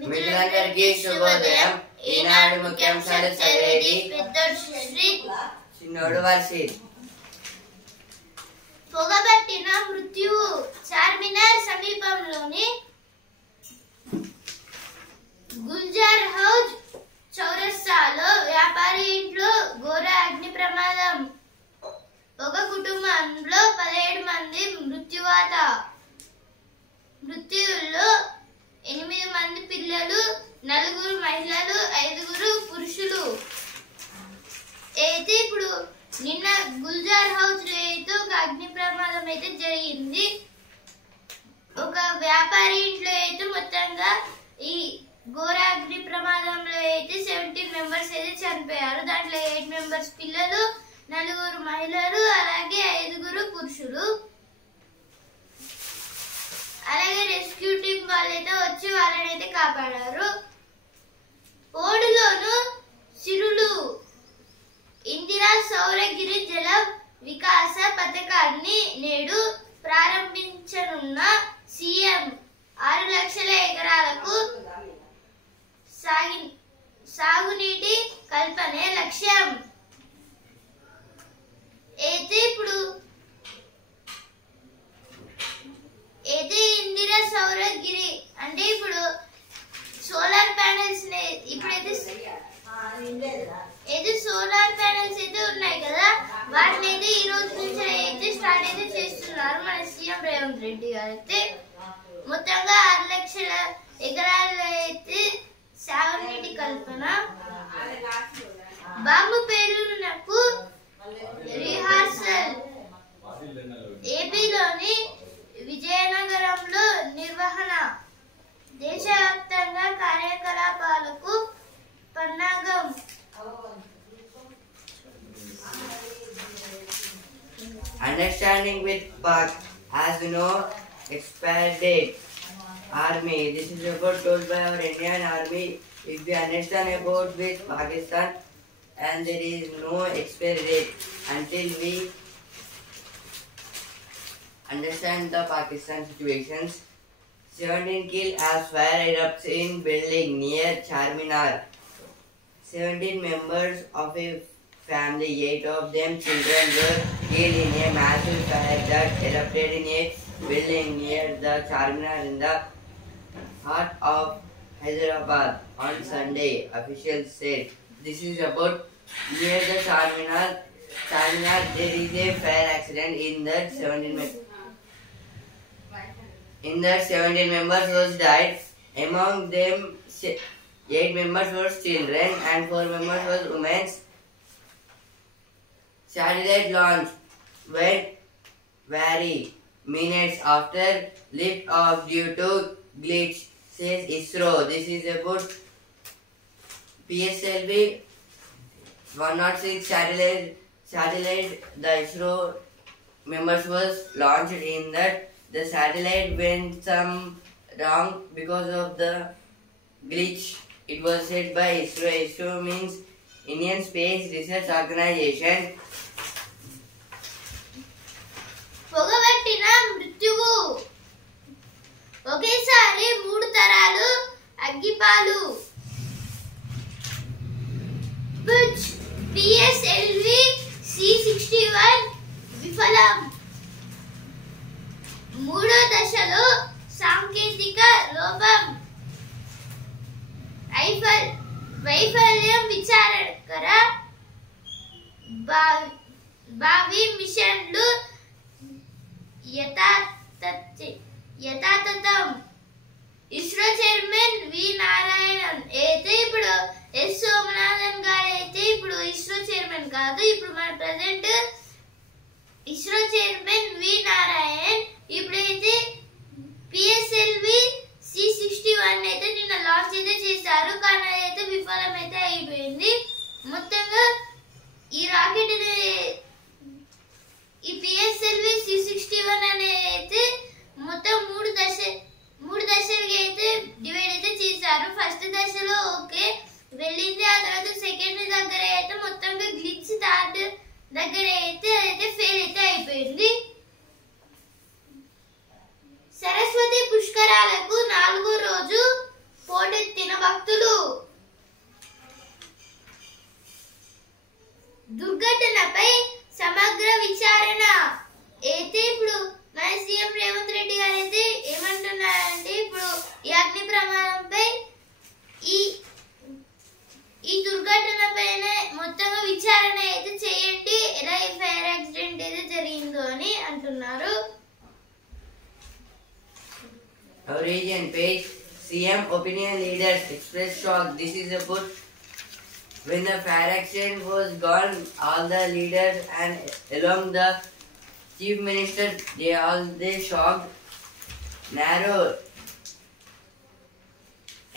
మిత్రులందరికీ శుభోదయం. ఈనాడు ముఖ్యాంశాలు చదివేది పెద్దోడు శ్రీ, చిన్నోడు వర్షిత్. పొగబట్టిన మృత్యువు. చార్మినార్ సమీపంలోని గుల్జార్ హౌజ్ చౌరస్తాలో వ్యాపారి ఇంట్లో ఘోర అగ్ని ప్రమాదం. ఒక కుటుంబంలో 17 మంది మృత్యువాత. మృత్యుల్లో 8 మంది పిల్లలు, 4 మహిళలు, 5 పురుషులు. అయితే ఇప్పుడు నిన్న గుల్జార్ హౌస్ లో అయితే ఒక అగ్ని ప్రమాదం అయితే జరిగింది. ఒక వ్యాపారి ఇంట్లో అయితే మొత్తంగా ఈ ఘోర అగ్ని ప్రమాదంలో అయితే 17 మెంబర్స్ అయితే చనిపోయారు. దాంట్లో 8 మెంబర్స్ పిల్లలు, 4 మహిళలు, అలాగే 5 పురుషులు. అలాగే రెస్క్యూ టీం వాళ్ళైతే వచ్చి వాళ్ళనైతే కాపాడారు. ఓడులోను సిరులు ఇందిరా సౌరగిరి జల వికాస పథకాన్ని నేడు ప్రారంభించనున్న సీఎం 6 లక్షల ఎకరాలకు సాగునీటి కల్పనే లక్ష్యం. అయితే ఇందిరా సౌరగిరి అంటే ఇప్పుడు సోలార్ ప్యానెల్స్ సోలార్ ప్యానెల్స్ అయితే ఉన్నాయి కదా, వాటిని అయితే ఈ రోజు నుంచి అయితే స్టార్ట్ అయితే చేస్తున్నారు మన సీఎం రేవంత్ రెడ్డి గారు. అయితే మొత్తంగా 6 లక్షల ఎకరాలు అయితే సాగునీటి కల్పన. Bomb పేలునకు rehearsal. ఏపీలోని విజయనగరంలో నిర్వహణ. దేశవ్యాప్తంగా కార్యకలాపాలకు పన్నాగం. Understanding with Pak has no expiry date. Army. This is report told by our Indian Army. If we understand about with Pakistan and there is no expiry date until we understand the Pakistan situations. 17 killed as fire erupts in building near Charminar. 17 members of a family, 8 of them children, were killed in a massive fire that erupted in a building near the Charminar in the heart of Hyderabad on Sunday, officials said. This is about near the Charminar. There is a fire accident in that 17 members was died. Among them 8 members were children and 4 members were women. Satellite launch went very minutes after lift off due to glitch, says ISRO. This is about PSLV 106 satellite. The ISRO members was launched in that the satellite went some wrong because of the glitch. It was said by ISRO. ISRO means Indian Space Research Organization. పొగబట్టిన మృత్యువు. ఒకేసారి 3 తరాలు అగ్గిపాలు. Butch PSLV C61 విఫలం. 3వ దశలో సాంకేతిక లోపం. వైఫల్యం విచారకర. భావి మిషన్లు యథాతథం. ISRO chairman V Narayanan. అయితే ఇప్పుడు ఎస్ సోమనాథన్ గారు అయితే ఇప్పుడు ఇస్రో చైర్మన్ కాదు, ఇప్పుడు మన ప్రెసెంట్ ఇస్రో చైర్మన్ వి నారాయణ్ ఇప్పుడైతే PSLV C61 అయితే నిన్న లాంచ్ అయితే చేశారు, కానీ అయితే విఫలం అయితే అయిపోయింది. మొత్తంగా ఈ రాకెట్ ఈ PSLV C61 అనేది మొత్తం 3 దశలుగా అయితే డివైడ్ అయితే చేశారు. ఫస్ట్ దశలో ఓకే వెళ్ళింది, ఆ తర్వాత సెకండ్ దగ్గర అయితే మొత్తంగా గ్లిచ్, థర్డ్ దగ్గర అయితే ఫెయిల్ అయితే అయిపోయింది. సరస్వతి పుష్కరాలకు 4వ రోజు పోటెత్తిన ప్రమాదంపై ఈ ఈ దుర్ఘటన పైన మొత్తంగా విచారణ అయితే చేయండి, ఎలా ఈ ఫైర్ యాక్సిడెంట్ అయితే జరిగిందో అని అంటున్నారు. Origin page. CM opinion leaders expressed shock. This is a put. When the fire accident was gone, all the leaders and along the chief minister, they shocked. Narrow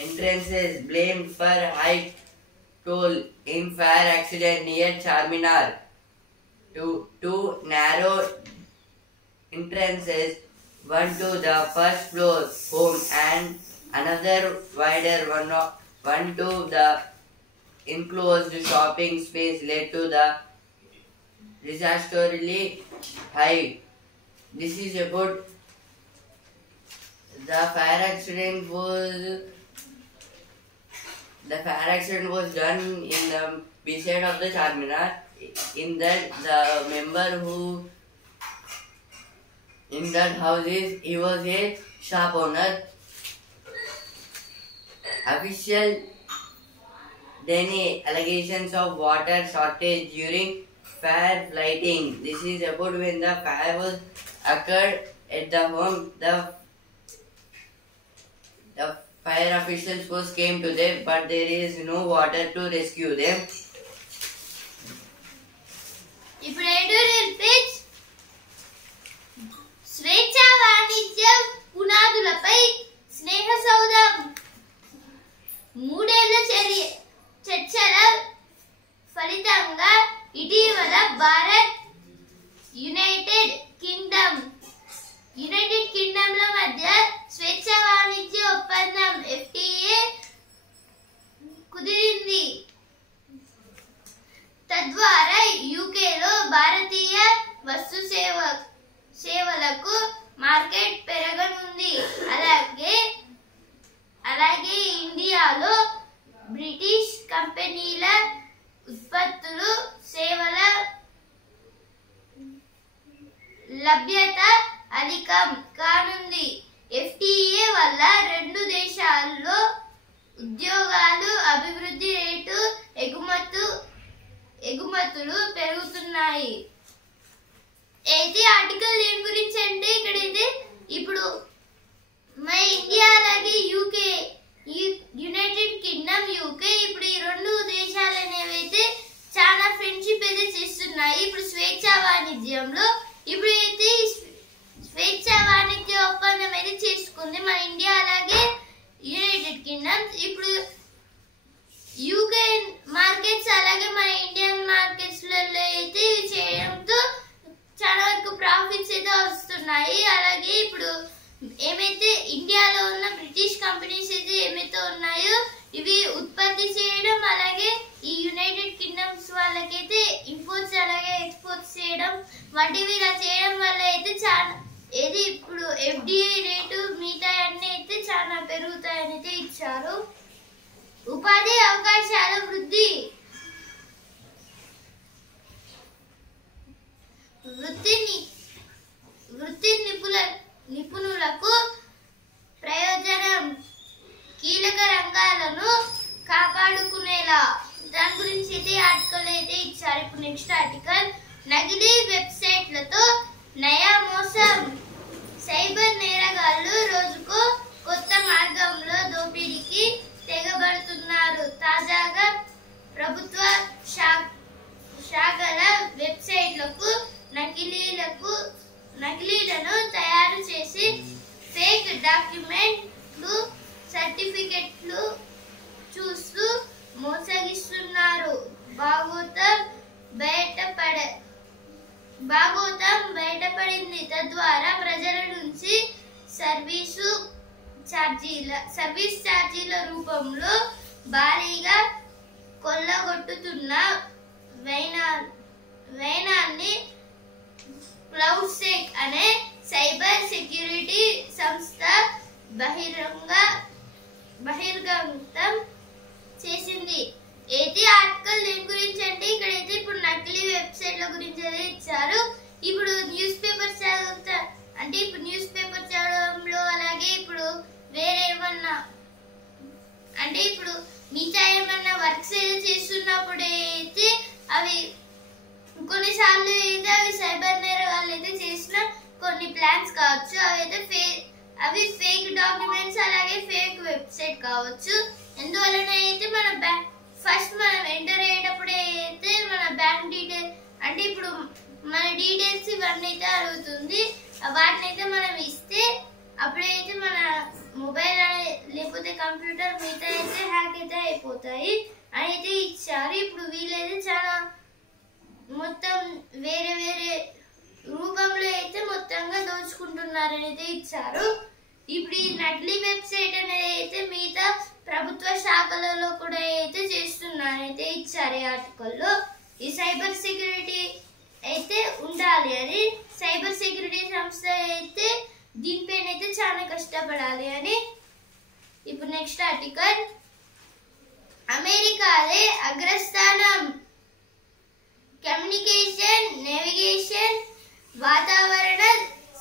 entrances blamed for high toll in fire accident near Charminar. Two narrow entrances, one to the first floor home and another wider one to the enclosed shopping space, led to the disastrously high. This is about the fire accident was done in the beside of the Charminar. In that, the member who in that house he was a shop owner. Official deny allegations of water shortage during fire lighting. This is about when the fire was occurred at the home. The fire officials first came to them, but there is no water to rescue them. ఇప్పుడు editorial page. స్వేచ్ఛ వాణిజ్య పునాదులపై స్నేహ సౌధం మూడేళ్ల చర్చల ఫలితంగా ఇటీవల Bharat United కింగ్డమ్ల మధ్య స్వేచ్ఛ వాణిజ్య ఒప్పందం FTA కుదిరింది. తద్వారా యూకేలో భారతీయ వస్తు సేవలకు మార్కెట్ పెరగనుంది. అలాగే ఇండియాలో బ్రిటిష్ కంపెనీల ఉత్పత్తులు సేవల లభ్యత అధికం కానుంది. FTA వల్ల రెండు దేశాల్లో ఉద్యోగాలు, అభివృద్ధి రేటు, ఎగుమతులు పెరుగుతున్నాయి. అయితే ఆర్టికల్ దేని గురించి అంటే ఇక్కడైతే ఇప్పుడు మన ఇండియా అలాగే యూకే, యునైటెడ్ కింగ్డమ్, యూకే ఇప్పుడు ఈ రెండు దేశాలు అనేవైతే చాలా ఫ్రెండ్షిప్ అయితే చేస్తున్నాయి. ఇప్పుడు స్వేచ్ఛ వాణిజ్యంలో ఇప్పుడు అయితే స్వేచ్ఛ వాణిజ్య ఒప్పందం అయితే చేసుకుంది మన ఇండియా అలాగే యునైటెడ్ కింగ్డమ్. ఇప్పుడు యూకే మార్కెట్స్ అలాగే మన ఇండియన్ మార్కెట్స్లలో అయితే ఇవి చేయడంతో చాలా వరకు ప్రాఫిట్స్ అయితే వస్తున్నాయి. అలాగే ఇప్పుడు ఏమైతే ఇండియాలో ఉన్న బ్రిటిష్ కంపెనీస్ అయితే ఏమైతే ఉన్నాయో ఇవి ఉత్పత్తి చేయడం, అలాగే ఈ యునైటెడ్ కింగ్డమ్స్ వాళ్ళకైతే ఇంపోర్ట్స్ అలాగే ఎక్స్పోర్ట్స్ చేయడం వంటివి ఇలా చేయడం వల్ల అయితే చాలా ఏది ఇప్పుడు FDI రేటు మిగతా అన్ని అయితే చాలా పెరుగుతాయని అయితే ఇచ్చారు. ఉపాధి అవకాశాల వృద్ధి. వృత్తి నిపుణులకు ప్రయోజనం. కీలక రంగాలను కాపాడుకునేలా దాని గురించి అయితే ఆర్టికల్ అయితే ఇచ్చారు. ఇప్పుడు నెక్స్ట్ ఆర్టికల్. నకిలీ వెబ్సైట్లతో నయా మోసం. సైబర్ నేరగాళ్లు రోజుకు కొత్త మార్గంలో దోపిడీకి తెగబడుతున్నారు. తాజాగా ప్రభుత్వ శాఖల వెబ్సైట్లకు నకిలీలను తయారు చేసి ఫేక్ డాక్యుమెంట్లు, సర్టిఫికెట్లు చూస్తూ మోసగిస్తున్నారు. భాగోతం బయటపడింది. తద్వారా ప్రజల నుంచి సర్వీస్ ఛార్జీల రూపంలో భారీగా కొల్లగొట్టుతున్న వైనాన్ని క్లౌడ్సెక్ అనే సైబర్ సెక్యూరిటీ సంస్థ బహిర్గతం చేసింది. అయితే ఆర్టికల్ దేని గురించి అంటే ఇక్కడైతే ఇప్పుడు నకిలీ వెబ్సైట్ల గురించి అయితే ఇచ్చారు. ఇప్పుడు న్యూస్ పేపర్ చదవడంలో అలాగే ఇప్పుడు వేరే ఏమన్నా మిగతా ఏమన్నా వర్క్స్ ఏదో చేస్తున్నప్పుడు అయితే అవి కొన్నిసార్లు అయితే అవి సైబర్ నేరగాళ్ళు అయితే చేసిన కొన్ని ప్లాన్స్ కావచ్చు, అవి ఫేక్ డాక్యుమెంట్స్ అలాగే ఫేక్ వెబ్సైట్ కావచ్చు. ఎందువలన అయితే ఫస్ట్ మనం ఎంటర్ అయ్యేటప్పుడు అయితే మన బ్యాంక్ డీటెయిల్ అంటే ఇప్పుడు మన డీటెయిల్స్ ఇవన్నీ అయితే అడుగుతుంది. వాటిని అయితే మనం ఇస్తే అప్పుడైతే మన మొబైల్ లేకపోతే కంప్యూటర్ మిగతా అయితే హ్యాక్ అయితే అయిపోతాయి అని అయితే ఇచ్చారు. ఇప్పుడు వీళ్ళైతే చాలా మొత్తం వేరే వేరే రూపంలో అయితే మొత్తంగా దోచుకుంటున్నారని అయితే ఇచ్చారు. ఇప్పుడు ఈ నకిలీ వెబ్సైట్ అనేది అయితే మిగతా ప్రభుత్వ శాఖలలో కూడా అయితే చేస్తున్నారైతే ఇచ్చారు ఈ ఆర్టికల్లో. ఈ సైబర్ సెక్యూరిటీ అయితే ఉండాలి అని, సైబర్ సెక్యూరిటీ సంస్థ అయితే దీనిపైన అయితే చాలా కష్టపడాలి అని. ఇప్పుడు నెక్స్ట్ ఆర్టికల్, అమెరికాదే అగ్రస్థానం, కమ్యూనికేషన్, నేవిగేషన్, వాతావరణ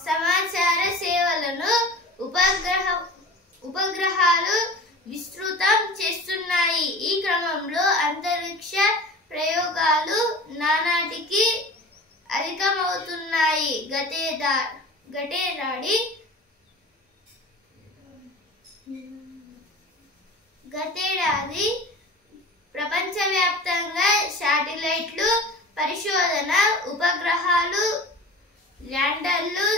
సమాచార సేవలను ఉపగ్రహాలు విస్తృతం చేస్తున్నాయి. ఈ క్రమంలో అంతరిక్ష ప్రయోగాలు నానాటికి అధికమవుతున్నాయి. గతేడాది ప్రపంచవ్యాప్తంగా శాటిలైట్లు, పరిశోధన ఉపగ్రహాలు, ల్యాండర్లు,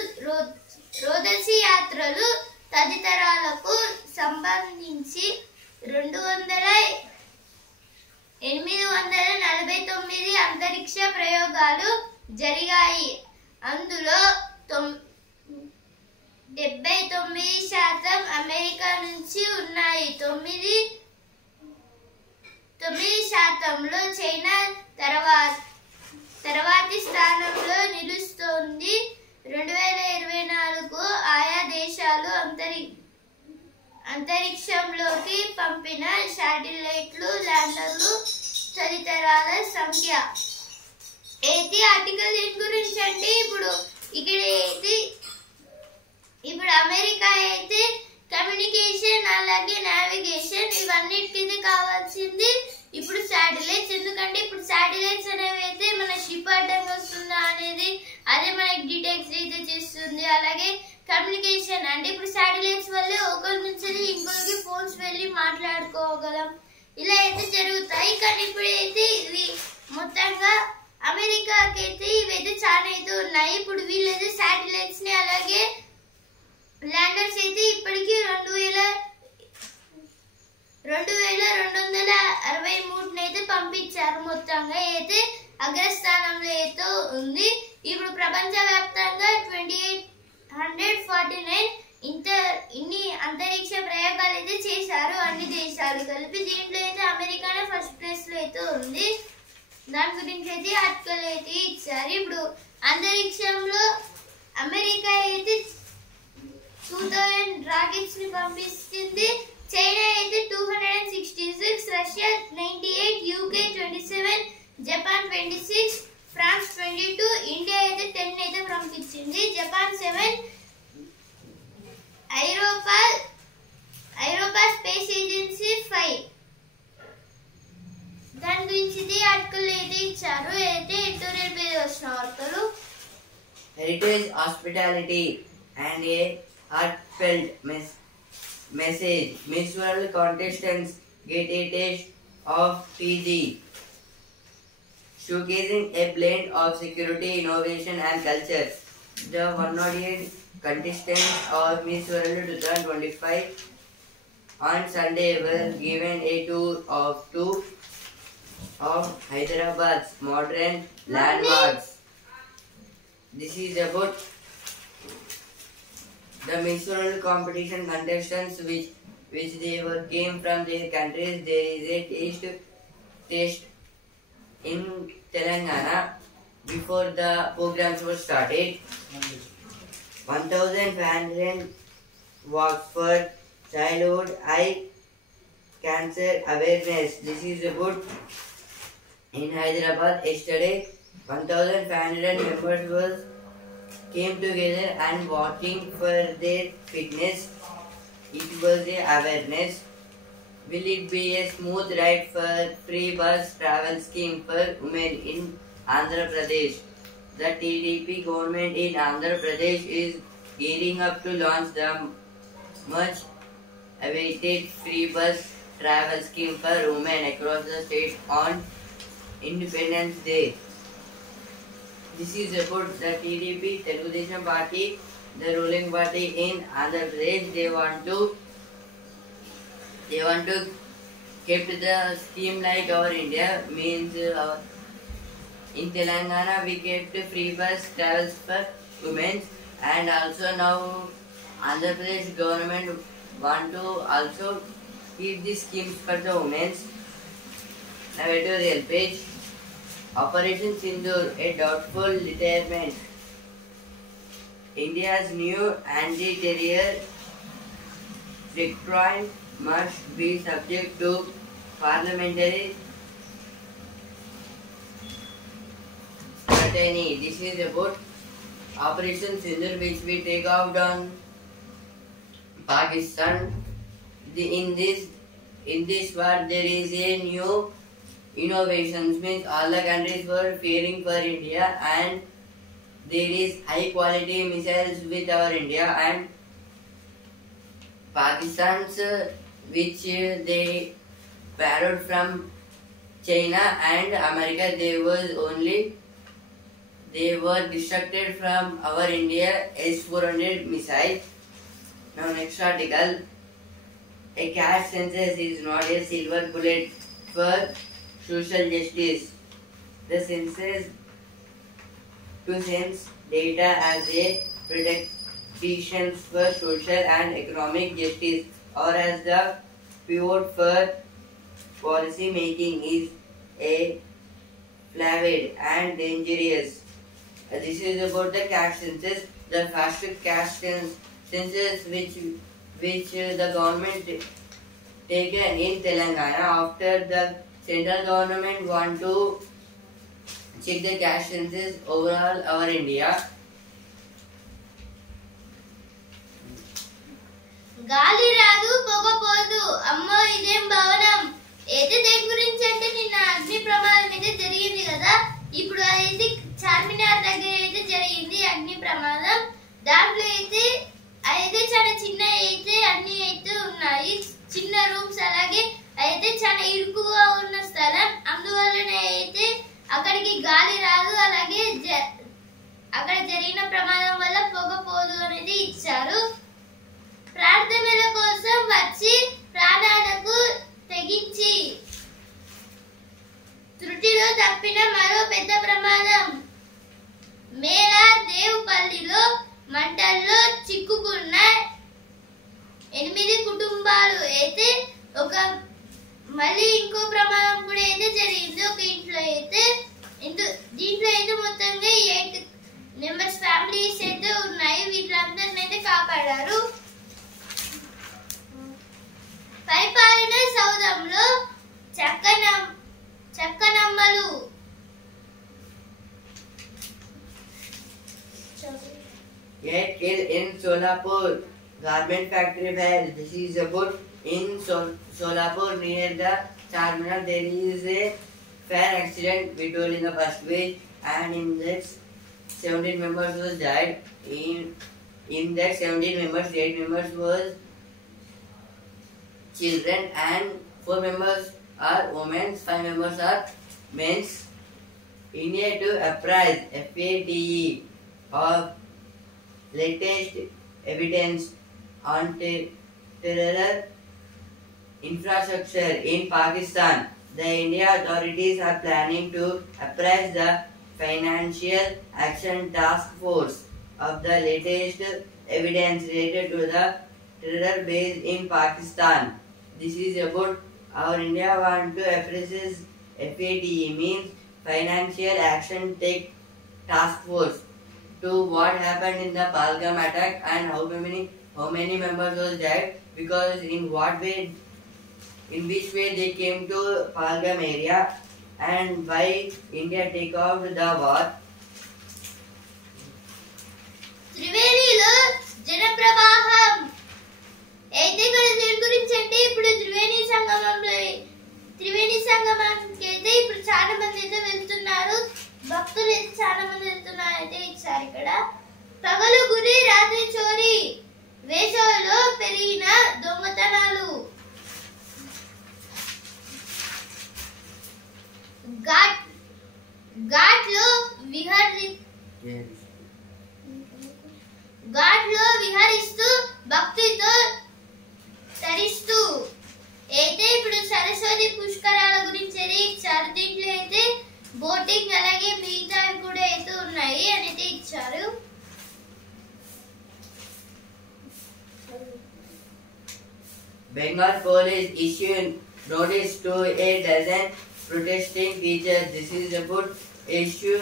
రోదసి యాత్రలు తదితరాలకు సంబంధించి 849 అంతరిక్ష ప్రయోగాలు జరిగాయి. అందులో 79% అమెరికా నుంచి ఉన్నాయి. 9%లో చైనా తర్వాతి స్థానంలో నిలుస్తోంది. 2024 ఆయా దేశాలు అంతరిక్షంలోకి పంపిన శాటిలైట్లు, ల్యాండర్లు తదితరాల సంఖ్య. అయితే ఆర్టికల్ దేని గురించి అంటే ఇప్పుడు అమెరికా అయితే కమ్యూనికేషన్ అలాగే నావిగేషన్ ఇవన్నిటికీ కావాల్సింది ఇప్పుడు శాటిలైట్స్. ఎందుకంటే ఇప్పుడు శాటిలైట్స్ అనేవి అయితే మన షిప్ అడ్డంగా వస్తుందా అనేది అదే మనకి డిటెక్ట్ అయితే చేస్తుంది. అలాగే కమ్యూనికేషన్ అంటే ఇప్పుడు శాటిలైట్స్ వల్ల ఒకరి నుంచి ఇంకొకరికి ఫోన్స్ వెళ్ళి మాట్లాడుకోగలం, ఇలా అయితే జరుగుతాయి. కానీ ఇప్పుడు అయితే ఇవి మొత్తంగా అమెరికాకి అయితే ఇవైతే చాలా అయితే ఉన్నాయి. ఇప్పుడు వీళ్ళైతే శాటిలైట్స్ ని అలాగే ల్యాండర్స్ అయితే ఇప్పటికీ 2263 అయితే పంపించారు. మొత్తంగా అయితే అగ్రస్థానంలో అయితే ఉంది. ఇప్పుడు ప్రపంచవ్యాప్తంగా 2849 ఇన్ని అంతరిక్ష ప్రయోగాలు అయితే చేశారు అన్ని దేశాలు కలిపి. దీంట్లో అయితే అమెరికానే ఫస్ట్ ప్లేస్ లో అయితే ఉంది. దాని గురించి అయితే ఆర్టికల్ అయితే ఇచ్చారు. ఇప్పుడు అంతరిక్షంలో అమెరికా అయితే 2000 రాకెట్స్ ని పంపిస్తుంది. చైనా అయితే 266, Russia 98, UK 27, Japan 26, France 22, India అయితే 10 అయితే పంపించింది. జపాన్ 7, ఐరోపా స్పేస్ ఏజెన్సీ 5. దాని గురించి ఆర్టికల్ అయితే ఇచ్చారు. అయితే ఎడిటోరియల్ మీద వచ్చిన వార్తలు. Heritage hospitality and a heartfelt message. Miss World contestants get a taste of PG, showcasing a blend of security, innovation and culture. The 108 contestants of Miss World 2025 on Sunday were given a tour of Hyderabad's modern landmarks. This is about the Miss World competition contestants which they came from their countries. There is a taste in Telangana before the programs were started. 1,500 walks for childhood eye cancer awareness. This is about in Hyderabad yesterday. 1,500 members came together and watching for their fitness. It was a awareness will it be a smooth ride for free bus travel scheme for women in Andhra Pradesh? The TDP government in Andhra Pradesh is gearing up to launch the much awaited free bus travel scheme for women across the state on Independence Day. This is about the TDP, Telugu Desam Party, the ruling party in Andhra Pradesh. They want to keep the scheme like our India, means in Telangana we kept free bus travels for women, and also now Andhra Pradesh government want to also keep the schemes for the women. Now to the real page. Operation Sindoor, a doubtful deterrent. India's new anti-terror doctrine must be subject to parliamentary scrutiny. This is about Operation Sindoor, which we take out on Pakistan. In this war, there is a new innovations, means all the countries were fearing for India, and there is high quality missiles with our India, and Pakistan's which they borrowed from China and America. They were destructed from our India S-400 missile. Now next article. A caste census is not a silver bullet for social justice. The census to sense data as a prediction for social and economic justice, or as the pivot for policy making, is a flawed and dangerous. This is about the caste census. The first caste census which the government taken in Telangana after the central government want to check the caste census overall our India. గాలి రాదు పొగపోదు అమ్మో ఇదేం భవనం. అయితే దేని గురించి అంటే నిన్న అగ్ని ప్రమాదం అయితే జరిగింది కదా, ఇప్పుడు అయితే చార్మినార్ దగ్గర అయితే జరిగింది అగ్ని ప్రమాదం. దాంట్లో అయితే చాలా చిన్న అయితే అన్ని అయితే ఉన్నాయి, చిన్న రూమ్స్, అలాగే అయితే చాలా ఇరుకుగా ఉన్న స్థలం. అందువల్లనే అయితే అక్కడికి గాలి రాదు, అలాగే అక్కడ జరిగిన ప్రమాదం వల్ల పొగపోదు అనేది ఇచ్చారు. ప్రార్థనల కోసం వచ్చి ప్రాణాలకు తెగించి త్రుటిలో తప్పిన మరో పెద్ద ప్రమాదం. మేలాదేవుపల్లిలో మంటల్లో చిక్కుకున్న 8 కుటుంబాలు అయితే మళ్ళీ ఇంకో ప్రమాదం కూడా అయితే జరిగింది ఒక ఇంట్లో అయితే. దీంట్లో అయితే మొత్తంగా 8 మెంబర్స్ ఫ్యామిలీస్ అయితే ఉన్నాయి. వీళ్ళందరిని అయితే కాపాడారు. పరిపాలన సౌధంలో చక్కనమ్మలు. Yet kill in Solapur, garment factory fire. This is about in Solapur near the Charminar. There is a fire accident we told in the first week, and in that 17 members was died. In that 17 members, 8 members was children, and 4 members are women, 5 members are men. India to apprise FATE of latest evidence on terror infrastructure in Pakistan. The India authorities are planning to apprise the Financial Action Task Force of the latest evidence related to the terror base in Pakistan. This is about our India want to appraise FATE, means Financial Action Task Force, to what happened in the Pahalgam attack and how many members was died, because in which way they came to Pahalgam area, and why India take out the war. త్రివేణిలో జన ప్రవాహం అయితే ఇక్కడ దేని గురించి అంటే ఇప్పుడు త్రివేణి సంగమం ఇచ్చారు ఇక్కడ. పగలు గురి రాత్రి చోరీ, వేసవిలో పెరిగిన దొంగతనాలు. ఘాట్లో విహరిస్తూ భక్తితో తరిస్తూ. అయితే ఇప్పుడు సరస్వతి పుష్కరాల గురించి ఇచ్చారు. దీంట్లో అయితే బోటింగ్ అలాగే మిగతా కూడా అయితే ఉన్నాయి అనేది ఇచ్చారు. Bengal police issued notice to a dozen protesting teachers. This is about issue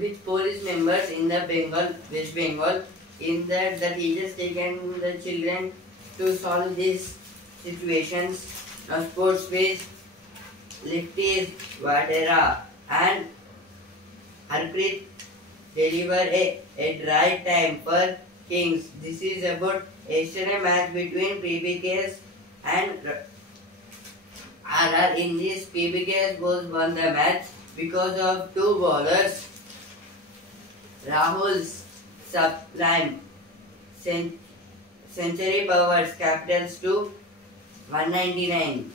with police members in the West Bengal. In that the teachers taken the children to solve these situations. Now sports page Lifties Vadera and Harpreet deliver a right time for Kings. This is about yesterday match between PBKS and RR. In this, PBKS was won the match because of two bowlers. Rahul's sublime century powers capitals to 199.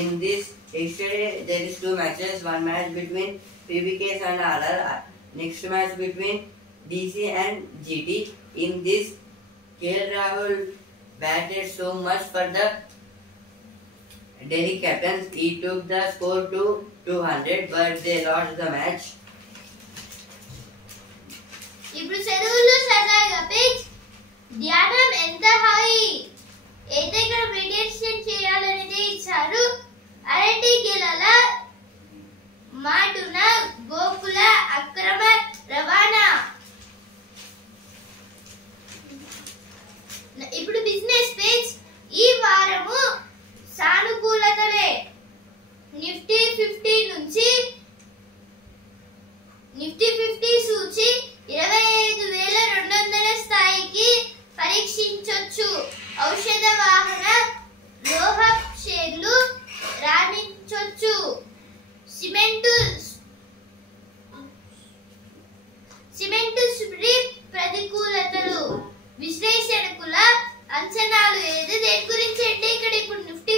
In this, yesterday there is two matches. One match between PBKS and RR. Next match between DC and GT. In this, KL Rahul batted so much for the Delhi captains. He took the score to 200, but they lost the match. ఇప్పుడు చదువులు సరదాగా page. ధ్యానం ఎంత హాయి, అయితే ఇక్కడ meditation చేయాలనేది ఇచ్చారు. అరటి గెలల మాటున గోకుల అక్రమ రవాణా. ఇప్పుడు బిజినెస్ పేజ్. ఈ వారము సానుకూలతలే. నిఫ్టీ 50 సూచి 25,200 స్థాయికి పరీక్షించొచ్చు. ఔషధ వాహన లోహ షేర్లు రాణించొచ్చు. సిమెంటు స్ప్రీ ప్రతికూలతలు. విశ్లేషకుల అంచనాలు ఏది దేని గురించి అంటే ఇక్కడ ఇప్పుడు నిఫ్టీ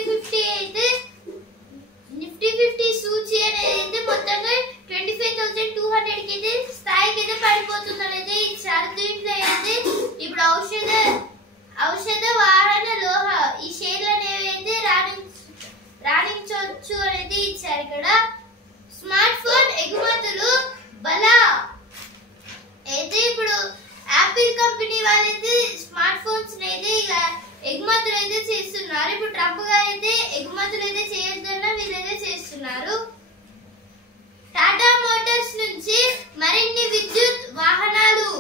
50 సూచి అనేది అయితే మొత్తంగా 25,200 కి అయితే స్థాయికి అయితే పడిపోతుంది అనేది ఇచ్చారు. దీంట్లో అయితే ఇప్పుడు ఔషధ వాహన లోహ ఈ షేర్లు అనేవి అయితే రాణించవచ్చు అనేది ఇచ్చారు ఇక్కడ. స్మార్ట్ ఫోన్ ఎగుమతులు బలా. అయితే ఇప్పుడు యాపిల్ కంపెనీ వాళ్ళైతే స్మార్ట్ ఫోన్స్ అయితే ఇక ఎగుమతులు అయితే చేస్తున్నారు. ఇప్పుడు ట్రంప్ గారు అయితే ఎగుమతులు అయితే చేయొద్దన్నా వీళ్ళైతే చేస్తున్నారు. టాటా మోటార్స్ నుంచి మరిన్ని విద్యుత్ వాహనాలు.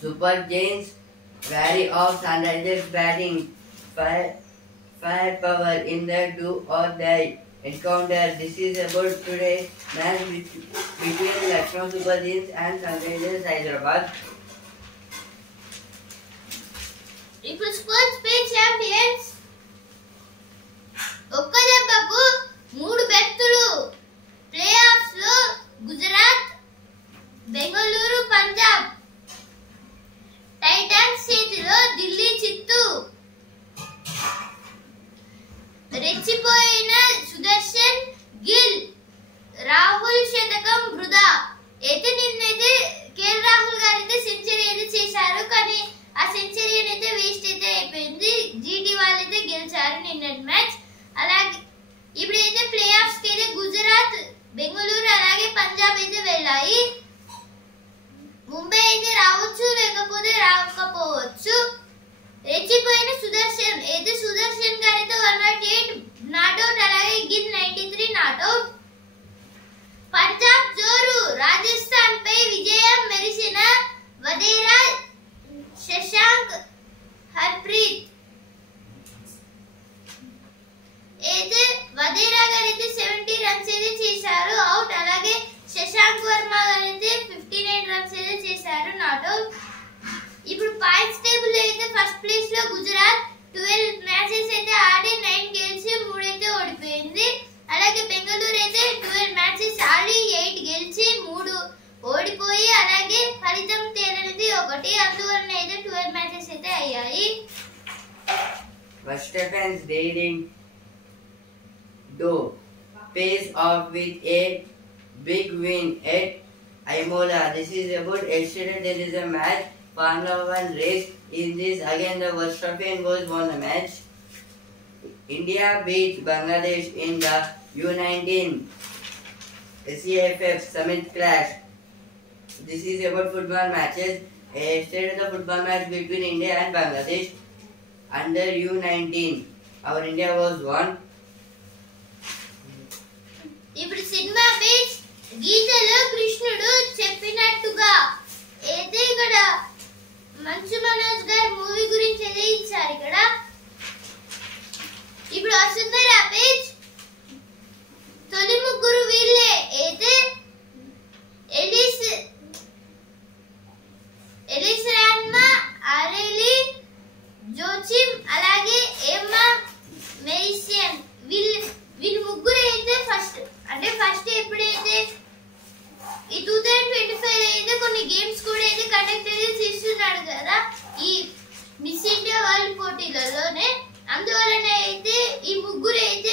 Super Giants vary of Sunrisers batting firepower in the do or die encounter. This is about today's match between Lucknow Super Giants and Sunrisers Hyderabad. ఇప్పుడు స్పోర్ట్స్ పేజ్ ఛాంపియన్స్. ఒక్క దెబ్బకు 3 బెర్తులు. ప్లే ఆఫ్స్ లో Gujarat, Bengaluru, Punjab. Titans చేతిలో ఢిల్లీ చిత్తు. రెచ్చిపోయిన సుదర్శన్ గిల్. రాహుల్ శతకం వృధా. అయితే నిన్నైతే కేఎల్ రాహుల్ గారు అయితే సెంచరీ అయితే చేశారు, కానీ ఆ సెంచరీ అయితే వేస్ట్ అయితే అయిపోయింది. జీటీ వాళ్ళైతే గెలిచారు నిన్నటి మ్యాచ్. అలాగే ఇప్పుడైతే ప్లే ఆఫ్స్ కి అయితే గుజరాత్, బెంగళూరు అలాగే పంజాబ్ అయితే వెళ్ళాయి. ముంబై అయితే రావచ్చు లేకపోతే రాకపోవచ్చు. రెచ్చిపోయిన సుదర్శన్ అయితే సుదర్శన్ గారు అయితే 108 నాట్అవుట్ అలాగే గిల్ 93 నాట్అవుట్. పంజాబ్ జోరు. రాజస్థాన్ పై విజయం మెరిసిన వదేరా, శశాంక్, హర్ప్రీత్. అయితే వదేరా గారు అయితే 70 రన్స్ అయితే చేశారు అవుట్. అలాగే శశాంక్ వర్మ గారు అయితే 59 రన్స్ అయితే చేశారు నాట్అవుట్. ఇప్పుడు పాయింట్స్ టేబుల్ లో అయితే ఫస్ట్ ప్లేస్ లో గుజరాత్ 12 మ్యాచెస్ అయితే ఆడి 9 గెలిచి 3 అయితే ఓడిపోయింది. అలాగే బెంగళూరు అయితే 12 మ్యాచెస్ ఆడి 8 గెలిచి 3 ఓడిపోయి అలాగే ఫలితం తేలినది 1. అందువలన అయితే 12 మ్యాచెస్ అయితే అయ్యాయి. Verstappen's leading duo pays off with a big win at Imola. This is about yesterday. There is a match, Formula 1 race. In this, again the Verstappen was won the match. India beat Bangladesh in the U19 CFF Summit Clash. This is about football matches. Yesterday the football match between India and Bangladesh under U19. Our India was won. ఇప్పుడు cinema page గీతలో కృష్ణుడు చెప్పినట్టుగా అయితే ఇక్కడ మంచు మనోజ్ గారు movie గురించి అయితే ఇచ్చారు. ఇక్కడ ఇప్పుడు వసుంధర పేజ్ తొలి ముగ్గురు వీళ్ళే అయితే ఎలిస్ రాన్మా, అరెలి జోచిమ్ అలాగే ఎమ్మా మెయిసియన్ వీళ్ళు ముగ్గురు అయితే ఫస్ట్ ఎప్పుడైతే ఈ 2025 అయితే కొన్ని గేమ్స్ కూడా అయితే కండక్ట్ అయితే చేస్తున్నాడు కదా ఈ మిస్ ఇండియా వరల్డ్ పోటీలలోనే. అందువలన అయితే ఈ ముగ్గురు అయితే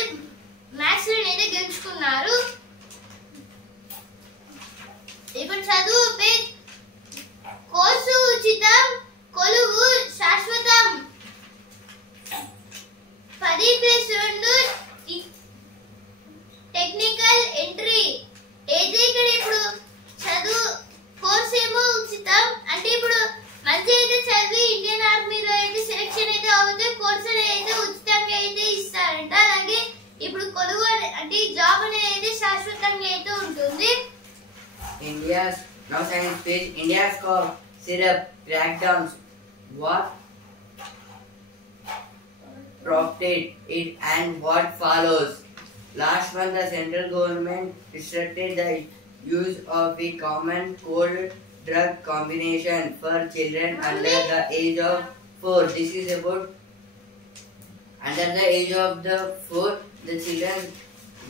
మ్యాచ్లను అయితే గెలుచుకున్నారు. ఇప్పుడు చదువు పేజ్ కోర్సు ఉచితం, కొలువు శాశ్వతం. 10+2 టెక్నికల్ ఎంట్రీ అయితే ఇక్కడ ఇప్పుడు చదువు కోర్స్ ఏమో ఉచితం అంటే ఇప్పుడు మంచి అయితే చదివి ఇండియన్ ఆర్మీలో అయితే సెలెక్షన్ అయితే అవుతే కోర్స్ అయితే ఉచితంగా అయితే ఇస్తారంట. అలాగే ఇప్పుడు కొలువు అంటే జాబ్ అనేది అయితే శాశ్వతంగా అయితే ఉంటుంది. India's now science page. India's cough syrup crackdowns. What prompted it and what follows? Last month, the central government restricted the use of a common cold drug combination for children under the age of 4. This is about under the age of the 4, the children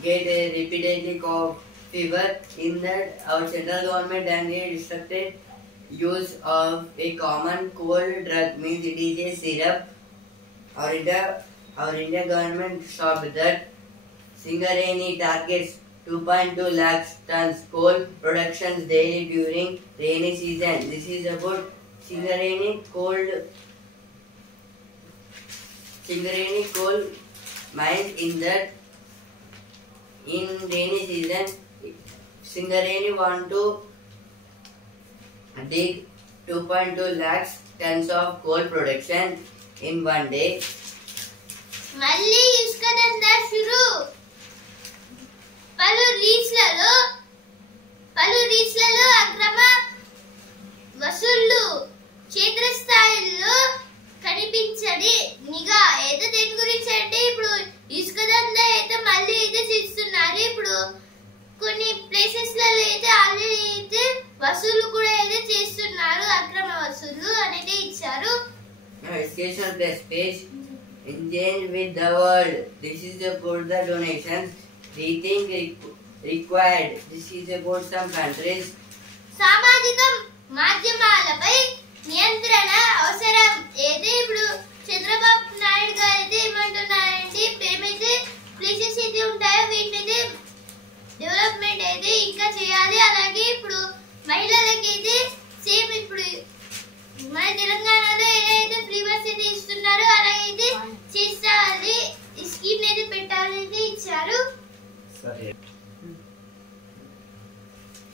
get a repeatedly cough, fever. In that, our central government and the restricted use of a common cold drug means it is a syrup. Our India government stopped that. Singareni targets 2.2 lakh tons coal productions daily during rainy season. This is about Singareni coal mines in rainy season. Singareni want to dig 2.2 lakhs tons of coal production in one day. మళ్ళీ ఇసుక దందా షురు. పలు రీచ్లలో అక్రమ వసూళ్లు క్షేత్రస్థాయిలో కనిపించడి నిఘా అయితే దేని గురించి అంటే ఇప్పుడు ఇసుక దందా అయితే మళ్ళీ అయితే చేస్తున్నారు. ఇప్పుడు కొన్ని ప్లేసెస్ లలో అయితే ఆల్రెడీ అయితే వసూలు కూడా అయితే చేస్తున్నారు, అక్రమ వసూళ్లు అనేది ఇచ్చారు. Education plus page. Engage with the world. This is about the donations. Rethink required. This is about some countries. సామాజిక మాధ్యమాలపై నియంత్రణ అవసరం. ఏదే ఇప్పుడు చంద్రబాబు నాయుడు గారు అయితే ఏమంటున్నారంటే ఏమైతే ప్లేసెస్ అయితే ఉంటాయో వీటిని డెవలప్మెంట్ అయితే ఇంకా చేయాలి. అలాగే ఇప్పుడు మహిళలకి అయితే సేమ్ ఇప్పుడు మన తెలంగాణలో ఏదైతే ఫ్రీ బస్ అయితే ఇస్తున్నారో అలాగైతే చేయాలి, ఈ స్కీమ్ అయితే పెట్టాలని ఇచ్చారు.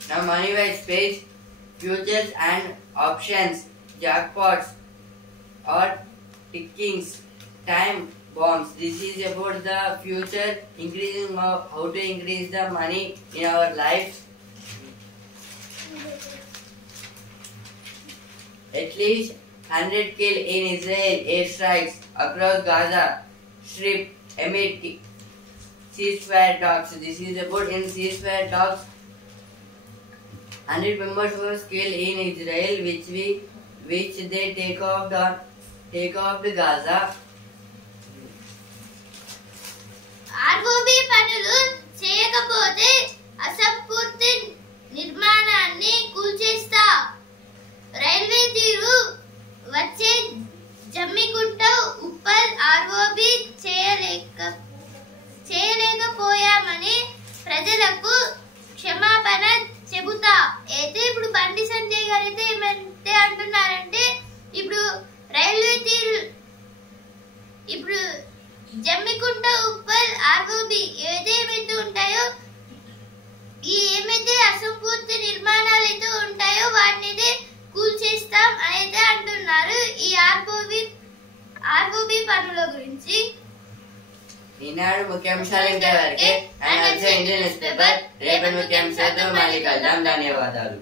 Now money wise page. Futures and options, jackpots or ticking time bombs. This is about the future, increasing how to increase the money in our lives. At least 100 killed in Israel airstrikes across Gaza Strip amid ceasefire talks. This is about in ceasefire talks. 100 members were killed in Israel, which they take off the Gaza. ROB పనులు చేయకపోతే అసంపూర్తి నిర్మాణాన్ని కూల్చేస్తా. Railway తీరు వచ్చే Jammikunta Uppal ROB చేయలేకపోయామని ప్రజలకు క్షమాపణ చెబుతా. అయితే ఇప్పుడు బండి సంజయ్ గారు అయితే ఏమంటే అంటున్నారంటే ఇప్పుడు రైల్వే తీరు ఇప్పుడు జమ్మికుంట ఉప్పల్ ఆర్ఓబి ఏదైతే ఉంటాయో ఈ ఏమైతే అసంపూర్తి నిర్మాణాలు అయితే ఉంటాయో వాటిని కూల్చేస్తాం అని అయితే అంటున్నారు. ఈ ఆర్ఓబి పనుల గురించి ఈనాడు ముఖ్యాంశాలు ఇంతవరకే. రేపటి ముఖ్యాంశాలతో మళ్ళీ కలుద్దాం. ధన్యవాదాలు.